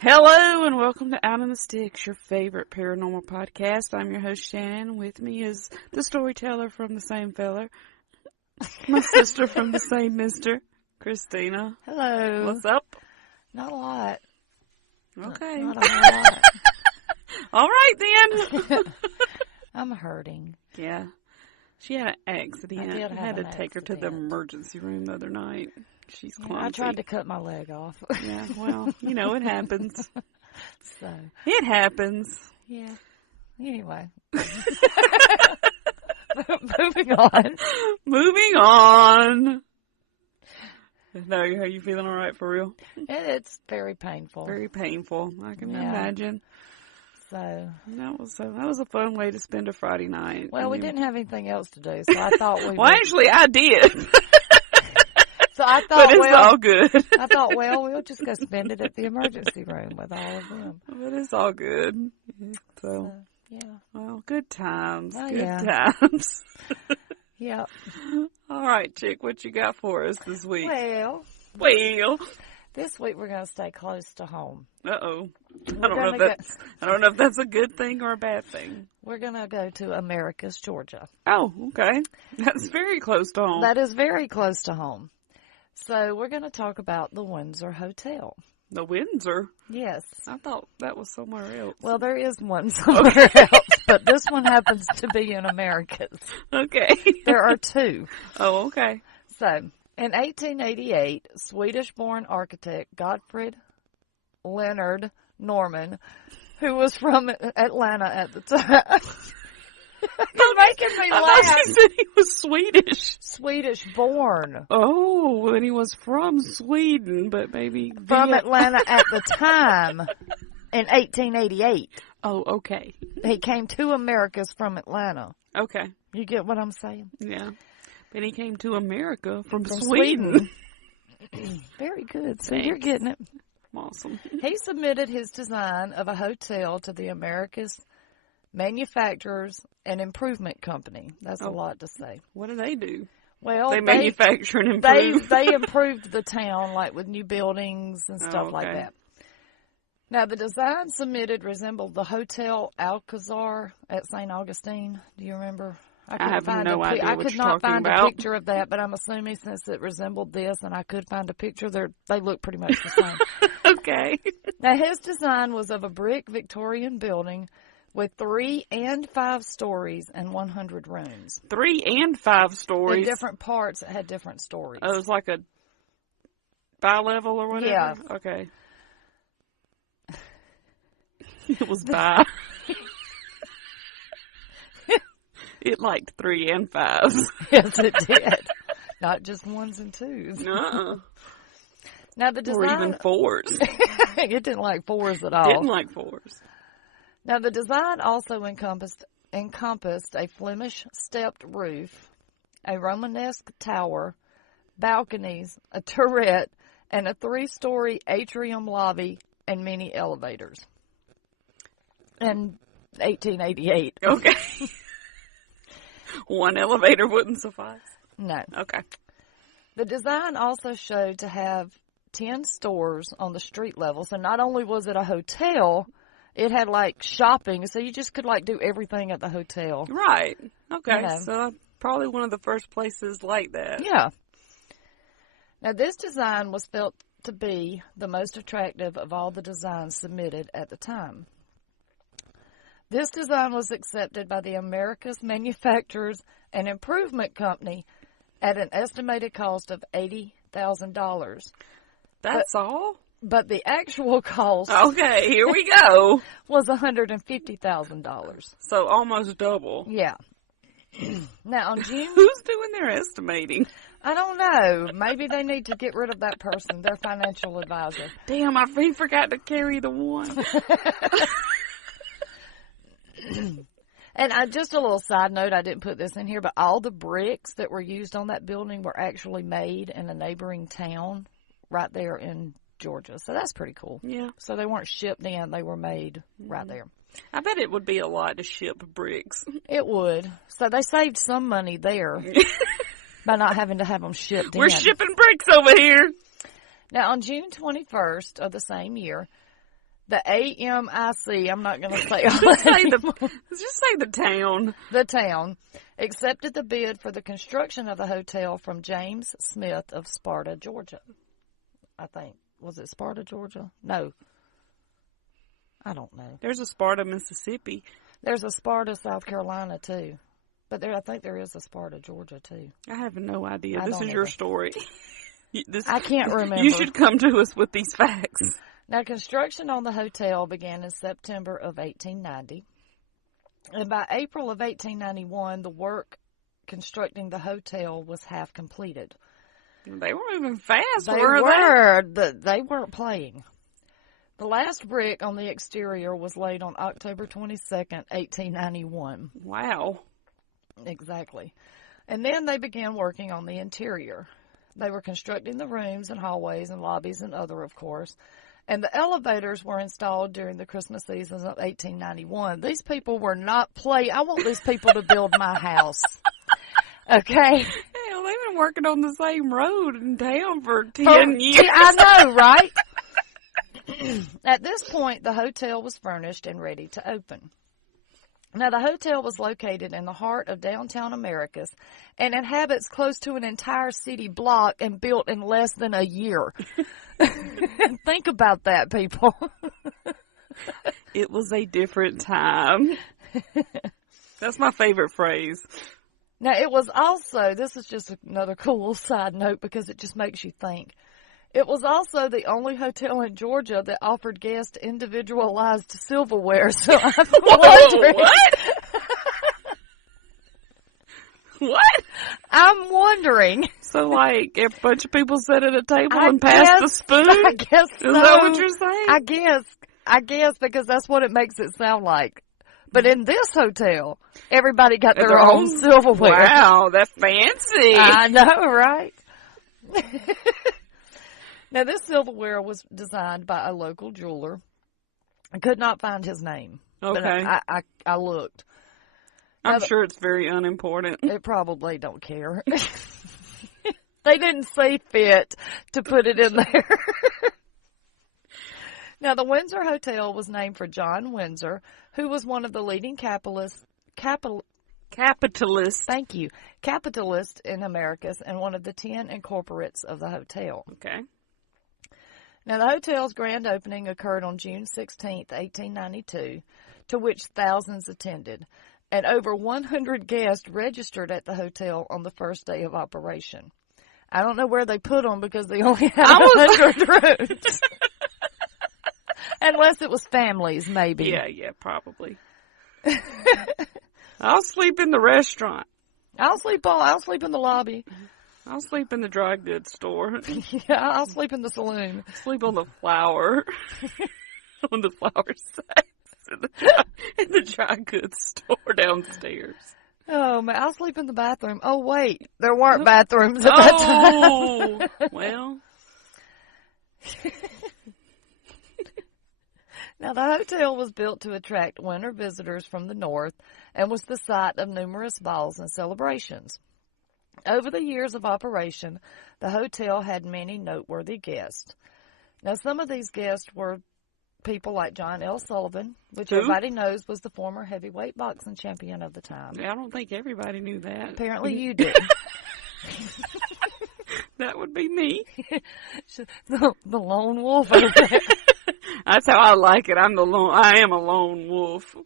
Hello and welcome to Out on the Sticks, your favorite paranormal podcast. I'm your host Shannon. With me is the storyteller from the same feller, my sister from the same mister, Christina. Hello. What's up? Not a lot. Okay. Not a whole lot. All right then. I'm hurting. Yeah. She had an accident. I had to take her to the emergency room the other night. She's clumsy. I tried to cut my leg off. Yeah, well, it happens. So. It happens. Yeah. Anyway. Moving on. Moving on. No, are you feeling all right for real? It's very painful. Very painful. I can imagine. So that was a fun way to spend a Friday night. Well, we didn't have anything else to do, so I thought we. Well, actually, I did. So I thought, but it's all good. I thought, we'll just go spend it at the emergency room with all of them. But it's all good. So yeah. Well, good times. Oh, good times. Yeah. All right, chick, what you got for us this week? Well, this week we're going to stay close to home. Uh-oh. I don't know if that's a good thing or a bad thing. We're going to go to Americus, Georgia. Oh, okay. That's very close to home. That is very close to home. So we're going to talk about the Windsor Hotel. The Windsor? Yes. I thought that was somewhere else. Well, there is one somewhere else, but this one happens to be in Americus. Okay. There are two. Oh, okay. So, in 1888, Swedish-born architect Gottfried Leonard Norman, who was from Atlanta at the time. You're making me laugh. I thought you said he was Swedish. Swedish-born. Oh, well, then he was from Sweden, but maybe... From Atlanta at the time, in 1888. Oh, okay. He came to Americus from Atlanta. Okay. You get what I'm saying? Yeah. But he came to America from Sweden. Very good. So Thanks. you're getting it. Awesome. He submitted his design of a hotel to the Americus Manufacturers and Improvement Company. That's a lot to say. What do they do? Well, they manufacture and improve. They improved the town, like with new buildings and stuff like that. Now, the design submitted resembled the Hotel Alcazar at St. Augustine. Do you remember? I have no idea I what could you're not talking find about. a picture of that, but I'm assuming since it resembled this and I could find a picture, they look pretty much the same. Okay. Now, his design was of a brick Victorian building with 3 and 5 stories and 100 rooms. 3 and 5 stories? In different parts, it had different stories. Oh, it was like a bi-level or whatever? Yeah. Okay. It was bi. It liked 3 and 5s. Yes, it did. Not just 1s and 2s. Uh-uh. Now, the design... Or even 4s. It didn't like 4s at all. Didn't like 4s. Now, the design also encompassed a Flemish stepped roof, a Romanesque tower, balconies, a turret, and a 3-story atrium lobby, and many elevators. In 1888. Okay. One elevator wouldn't suffice? No. Okay. The design also showed to have 10 stores on the street level. So not only was it a hotel, it had like shopping. So you just could like do everything at the hotel. Right. Okay. You know. So probably one of the first places like that. Yeah. Now this design was felt to be the most attractive of all the designs submitted at the time. This design was accepted by the Americus Manufacturers and Improvement Company at an estimated cost of $80,000. That's all? But the actual cost... Okay, here we go. ...was $150,000. So almost double. Yeah. Now, on June... Who's doing their estimating? I don't know. Maybe they need to get rid of that person, their financial advisor. Damn, he forgot to carry the one. And just a little side note, I didn't put this in here, but all the bricks that were used on that building were actually made in a neighboring town right there in Georgia. So that's pretty cool. Yeah. So they weren't shipped in, they were made right there. I bet it would be a lot to ship bricks. It would. So they saved some money there by not having to have them shipped in. We're shipping bricks over here. Now, on June 21st of the same year, The AMIC, I'm not going to say Just say the town. The town accepted the bid for the construction of the hotel from James Smith of Sparta, Georgia. I think. Was it Sparta, Georgia? No. I don't know. There's a Sparta, Mississippi. There's a Sparta, South Carolina, too. But I think there is a Sparta, Georgia, too. I have no idea. This is your story. I can't remember. You should come to us with these facts. Now, construction on the hotel began in September of 1890. And by April of 1891, the work constructing the hotel was half completed. They were moving fast, They weren't playing. The last brick on the exterior was laid on October 22nd, 1891. Wow. Exactly. And then they began working on the interior. They were constructing the rooms and hallways and lobbies and other, of course. And the elevators were installed during the Christmas seasons of 1891. These people were not playing. I want these people to build my house. Okay? Hell, they've been working on the same road in town for 10 years. I know, right? At this point, the hotel was furnished and ready to open. Now, the hotel was located in the heart of downtown Americus and inhabits close to an entire city block and built in less than a year. Think about that, people. It was a different time. That's my favorite phrase. Now, it was also, this is just another cool side note because it just makes you think. It was also the only hotel in Georgia that offered guests individualized silverware. So I'm wondering. What? What? I'm wondering. So, like, a bunch of people sit at a table and pass the spoon? I guess so. Is that what you're saying? I guess because that's what it makes it sound like. But in this hotel, everybody got their own silverware. Wow, that's fancy. I know, right? Now, this silverware was designed by a local jeweler. I could not find his name. Okay. But I looked. I'm sure it's very unimportant. They probably don't care. They didn't see fit to put it in there. Now, the Windsor Hotel was named for John Windsor, who was one of the leading capitalists. Thank you. Capitalist in Americus and one of the 10 incorporates of the hotel. Okay. Now, the hotel's grand opening occurred on June 16th, 1892, to which thousands attended, and over 100 guests registered at the hotel on the first day of operation. I don't know where they put them because they only had 100 rooms. Unless it was families, maybe. Yeah, probably. I'll sleep in the restaurant. I'll sleep in the lobby. I'll sleep in the dry goods store. Yeah, I'll sleep in the saloon. Sleep on the flower. On the flower sacks. In the dry goods store downstairs. Oh, man, I'll sleep in the bathroom. Oh, wait. There weren't bathrooms at that time. Oh, well. Now, the hotel was built to attract winter visitors from the north and was the site of numerous balls and celebrations. Over the years of operation, the hotel had many noteworthy guests. Now, some of these guests were people like John L. Sullivan, which everybody knows was the former heavyweight boxing champion of the time. I don't think everybody knew that. Apparently you did. That would be me. The lone wolf over there. That's how I like it. I am a lone wolf.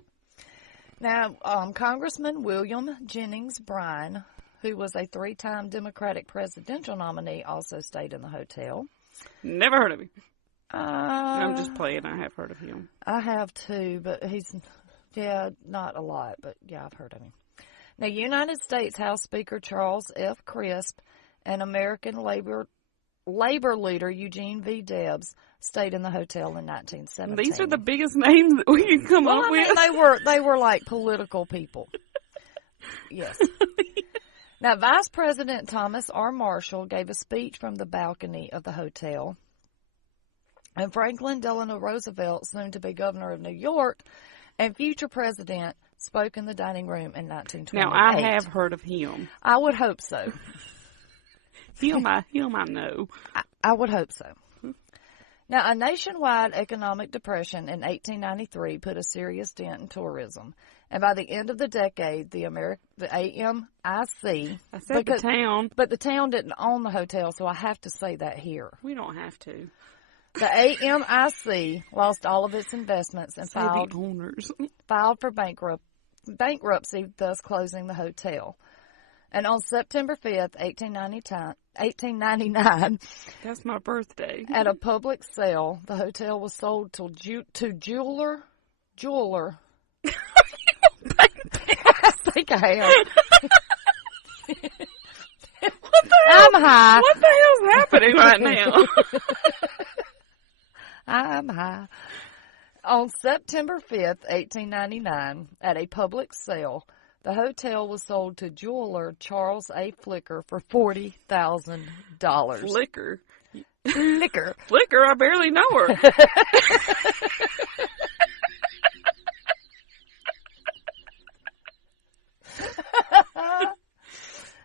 Now, Congressman William Jennings Bryan, who was a 3-time Democratic presidential nominee, also stayed in the hotel. Never heard of him. I'm just playing. I have heard of him. I have too, but not a lot, but yeah, I've heard of him. Now, United States House Speaker Charles F. Crisp and American labor leader Eugene V. Debs stayed in the hotel in 1917. These are the biggest names that we can come up with. They were like political people. Yes. Now, Vice President Thomas R. Marshall gave a speech from the balcony of the hotel. And Franklin Delano Roosevelt, soon to be governor of New York, and future president, spoke in the dining room in 1928. Now, I have heard of him. I would hope so. Him I know. I would hope so. Now, a nationwide economic depression in 1893 put a serious dent in tourism. And by the end of the decade, the AMIC... I said the town. But the town didn't own the hotel, so I have to say that here. We don't have to. The AMIC lost all of its investments and filed for bankruptcy, thus closing the hotel. And on September 5th, 1899, that's my birthday, at a public sale, the hotel was sold to jeweler. I think I am. What the hell? I'm high. What the hell's happening right now? I'm high. On September 5th, 1899, at a public sale, the hotel was sold to jeweler Charles A. Flicker for $40,000. Flicker? Flicker, I barely know her.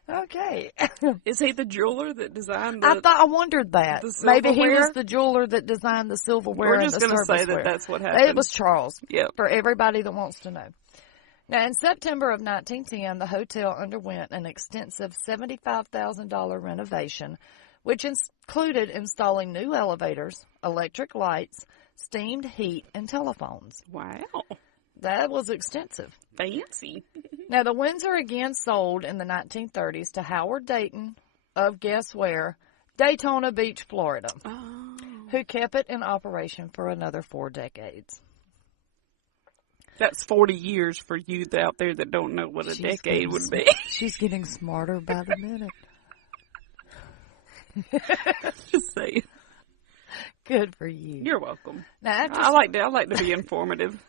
Okay. Is he the jeweler that designed I wondered that. Maybe he was the jeweler that designed the silverware. We're just going to say that that's what happened. It was Charles. Yep. For everybody that wants to know. Now, in September of 1910, the hotel underwent an extensive $75,000 renovation, which included installing new elevators, electric lights, steamed heat, and telephones. Wow. That was extensive. Fancy. Now, the Windsor again sold in the 1930s to Howard Dayton of, guess where? Daytona Beach, Florida, who kept it in operation for another 4 decades. That's 40 years for youth out there that don't know what a decade would be. She's getting smarter by the minute. Just saying. Good for you. You're welcome. Now, I like to be informative.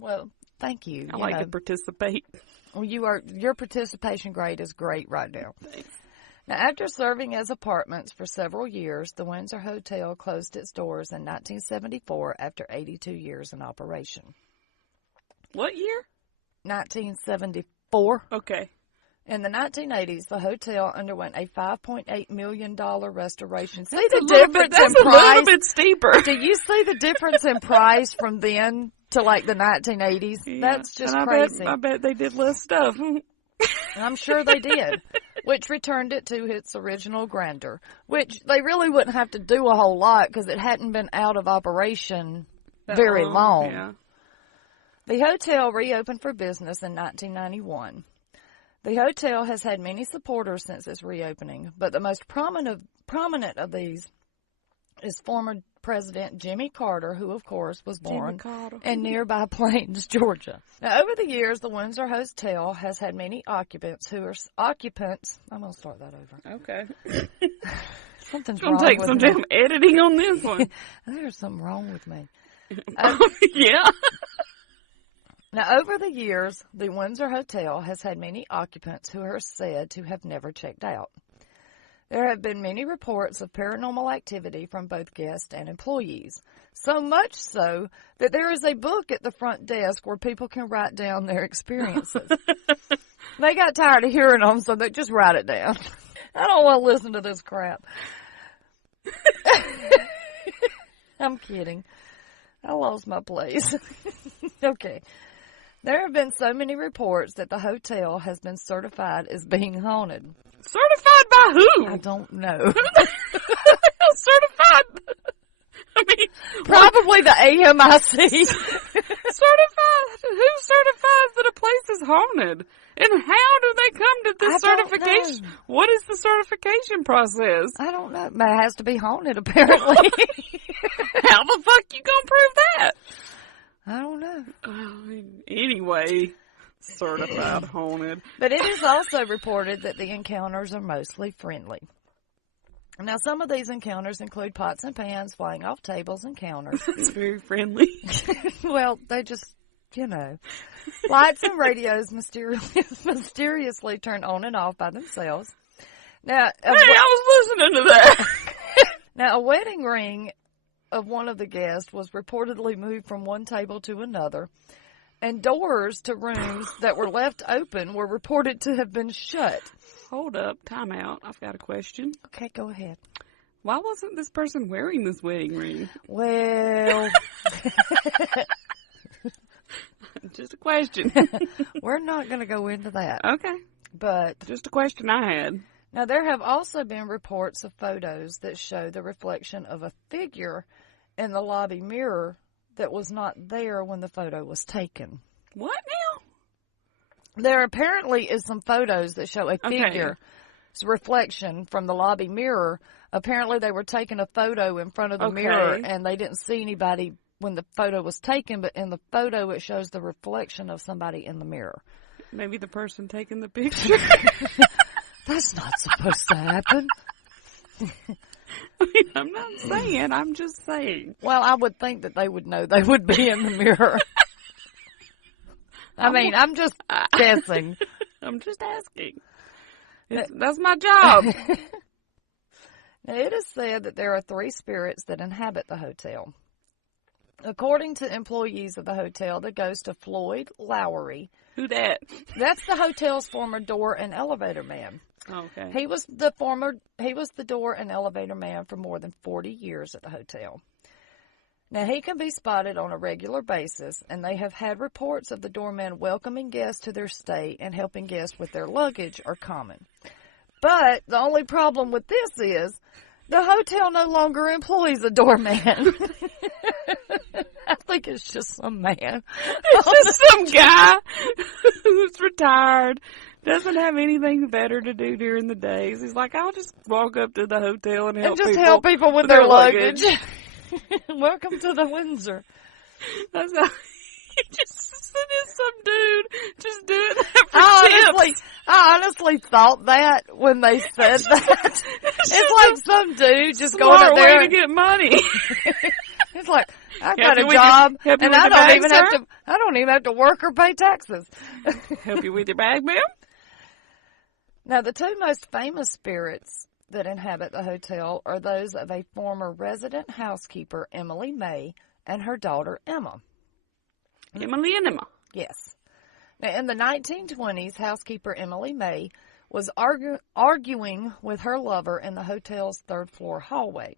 Well, thank you. I like to participate. Well, your participation grade is great right now. Thanks. Now, after serving as apartments for several years, the Windsor Hotel closed its doors in 1974 after 82 years in operation. What year? 1974. Okay. In the 1980s, the hotel underwent a $5.8 million restoration. That's a little bit steeper. Do you see the difference in price from then to like the 1980s? Yeah. That's just crazy. I bet they did less stuff. I'm sure they did, which returned it to its original grandeur, which they really wouldn't have to do a whole lot because it hadn't been out of operation very long. Yeah. The hotel reopened for business in 1991. The hotel has had many supporters since its reopening, but the most prominent of these is former President Jimmy Carter, who, of course, was born in nearby Plains, Georgia. Now, over the years, the Windsor Hotel has had many occupants. I'm going to start that over. Okay. Something's wrong with me. It's going to take some damn editing on this one. There's something wrong with me. Yeah. Now, over the years, the Windsor Hotel has had many occupants who are said to have never checked out. There have been many reports of paranormal activity from both guests and employees, so much so that there is a book at the front desk where people can write down their experiences. They got tired of hearing them, so they just write it down. I don't want to listen to this crap. I'm kidding. I lost my place. Okay. There have been so many reports that the hotel has been certified as being haunted. Certified by who? I don't know. Certified? I mean, probably the AMIC. Certified? Who certifies that a place is haunted? And how do they come to this certification? What is the certification process? I don't know. But it has to be haunted, apparently. How the fuck you gonna prove that? I don't know. Anyway, certified haunted. But it is also reported that the encounters are mostly friendly. Now, some of these encounters include pots and pans flying off tables and counters. It's very friendly. Well, they just, lights and radios mysteriously turn on and off by themselves. Now, I was listening to that. Now, a wedding ring of one of the guests was reportedly moved from one table to another, and doors to rooms that were left open were reported to have been shut. Hold up, time out. I've got a question. Okay, go ahead. Why wasn't this person wearing this wedding ring? Well, Just a question. we're not going to go into that. Okay. But Just a question I had. now there have also been reports of photos that show the reflection of a figure in the lobby mirror that was not there when the photo was taken. What now? There apparently is some photos that show a figure's reflection from the lobby mirror. Apparently they were taking a photo in front of the mirror and they didn't see anybody when the photo was taken, but in the photo it shows the reflection of somebody in the mirror. Maybe the person taking the picture. That's not supposed to happen. I mean, I'm not saying, I'm just saying. Well, I would think that they would know they would be in the mirror. I'm just guessing. I'm just asking. That's my job. Now, it is said that there are 3 spirits that inhabit the hotel. According to employees of the hotel, the ghost of Floyd Lowry. Who that? That's the hotel's former door and elevator man. Okay. He was the door and elevator man for more than 40 years at the hotel. Now, he can be spotted on a regular basis, and they have had reports of the doorman welcoming guests to their stay and helping guests with their luggage are common. But the only problem with this is the hotel no longer employs a doorman. I think it's just some man. It's just some guy who's retired, doesn't have anything better to do during the days. He's like, I'll just walk up to the hotel and help people with their luggage. Welcome to the Windsor. That's how some dude just doing that for tips. I honestly thought that when they said that. It's like some dude just going up there. Way to get money. It's like, I've got a job and I don't even have to work or pay taxes. Help you with your bag, ma'am? Now, the 2 most famous spirits that inhabit the hotel are those of a former resident housekeeper, Emily May, and her daughter, Emma. Emily and Emma. Yes. Now, in the 1920s, housekeeper Emily May was arguing with her lover in the hotel's 3rd floor hallway.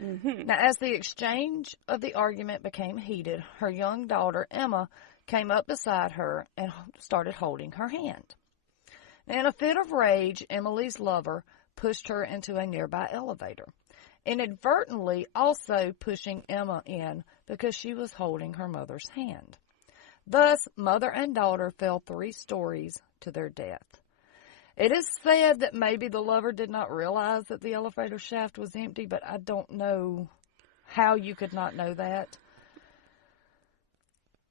Mm-hmm. Now, as the exchange of the argument became heated, her young daughter, Emma, came up beside her and started holding her hand. Now, in a fit of rage, Emily's lover pushed her into a nearby elevator, inadvertently also pushing Emma in because she was holding her mother's hand. Thus, mother and daughter fell 3 stories to their death. It is said that maybe the lover did not realize that the elevator shaft was empty, but I don't know how you could not know that.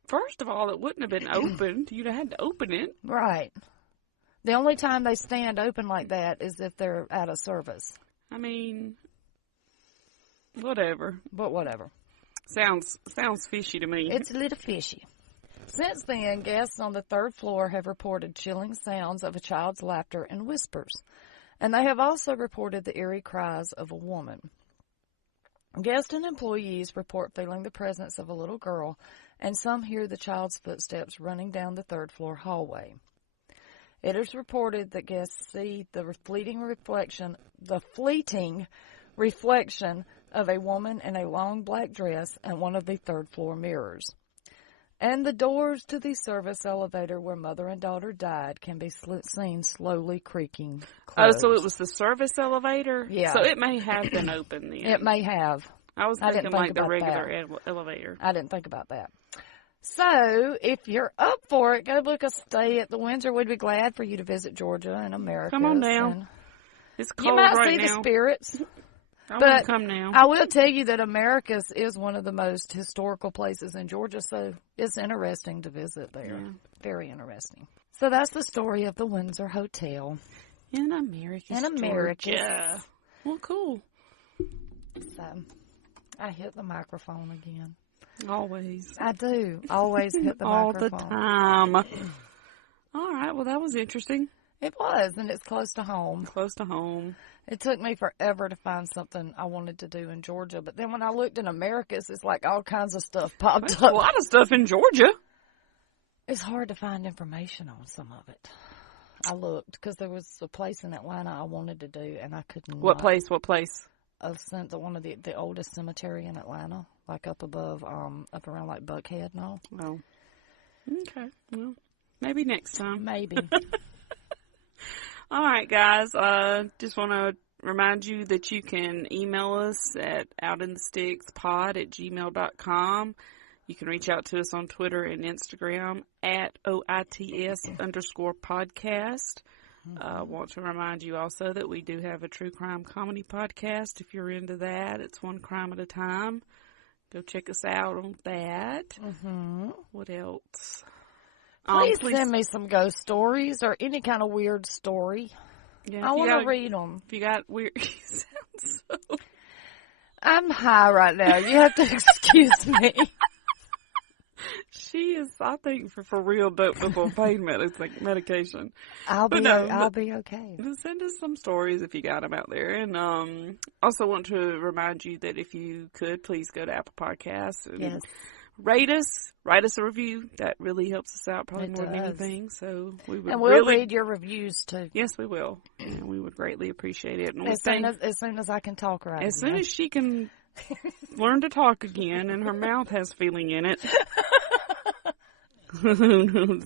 First of all, it wouldn't have been opened. You'd have had to open it. Right. The only time they stand open like that is if they're out of service. I mean, whatever. But whatever. Sounds fishy to me. It's a little fishy. Since then, guests on the 3rd floor have reported chilling sounds of a child's laughter and whispers, and they have also reported the eerie cries of a woman. Guests and employees report feeling the presence of a little girl, and some hear the child's footsteps running down the 3rd floor hallway. It is reported that guests see the fleeting reflection of a woman in a long black dress in one of the 3rd floor mirrors. And the doors to the service elevator where mother and daughter died can be seen slowly creaking closed. Oh, so it was the service elevator? Yeah. So it may have been open then. It may have. I was thinking like the regular elevator. I didn't think about that. So, if you're up for it, go book a stay at the Windsor. We'd be glad for you to visit Georgia and Americus. Come on down. It's cold you might right see now. The spirits. But come now. I will tell you that Americus is one of the most historical places in Georgia, so it's interesting to visit there. Yeah. Very interesting. So that's the story of the Windsor Hotel. In Americus, Georgia. Well, cool. So, I hit the microphone again. Always. I do. Always hit the microphone. All the time. All right. Well, that was interesting. It was, and it's close to home. Close to home. It took me forever to find something I wanted to do in Georgia, but then when I looked in Americus, it's like all kinds of stuff popped There's up. A lot of stuff in Georgia. It's hard to find information on some of it. I looked because there was a place in Atlanta I wanted to do, and I couldn't. What place? What place? one of the oldest cemetery in Atlanta, like up above, up around like Buckhead and all. Oh, okay. Well, maybe next time. Maybe. All right, guys. Just want to remind you that you can email us at outinthestickspod@gmail.com. You can reach out to us on Twitter and Instagram at OITS_podcast. Want to remind you also that we do have a true crime comedy podcast. If you're into that, it's One Crime at a Time. Go check us out on that. Mm-hmm. What else? Please send me some ghost stories or any kind of weird story. Yeah, I want to read them. If you got weird, you sound so. I'm high right now. You have to excuse me. She is, I think, for real dope before pain medication. I'll be okay. Send us some stories if you got them out there. And also want to remind you that if you could, please go to Apple Podcasts and rate us, write us a review. That really helps us out probably more than anything. So we'll read your reviews too. Yes, we will. And we would greatly appreciate it. And as soon as I can talk right. As soon as she can learn to talk again and her mouth has feeling in it.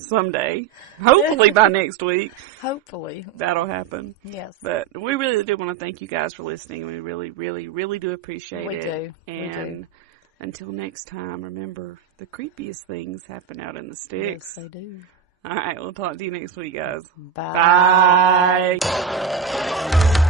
Someday. Hopefully by next week. Hopefully. That'll happen. Yes. But we really do want to thank you guys for listening. We really, really, really do appreciate it. We do. And until next time, remember, the creepiest things happen out in the sticks. Yes, they do. All right, we'll talk to you next week, guys. Bye. Bye.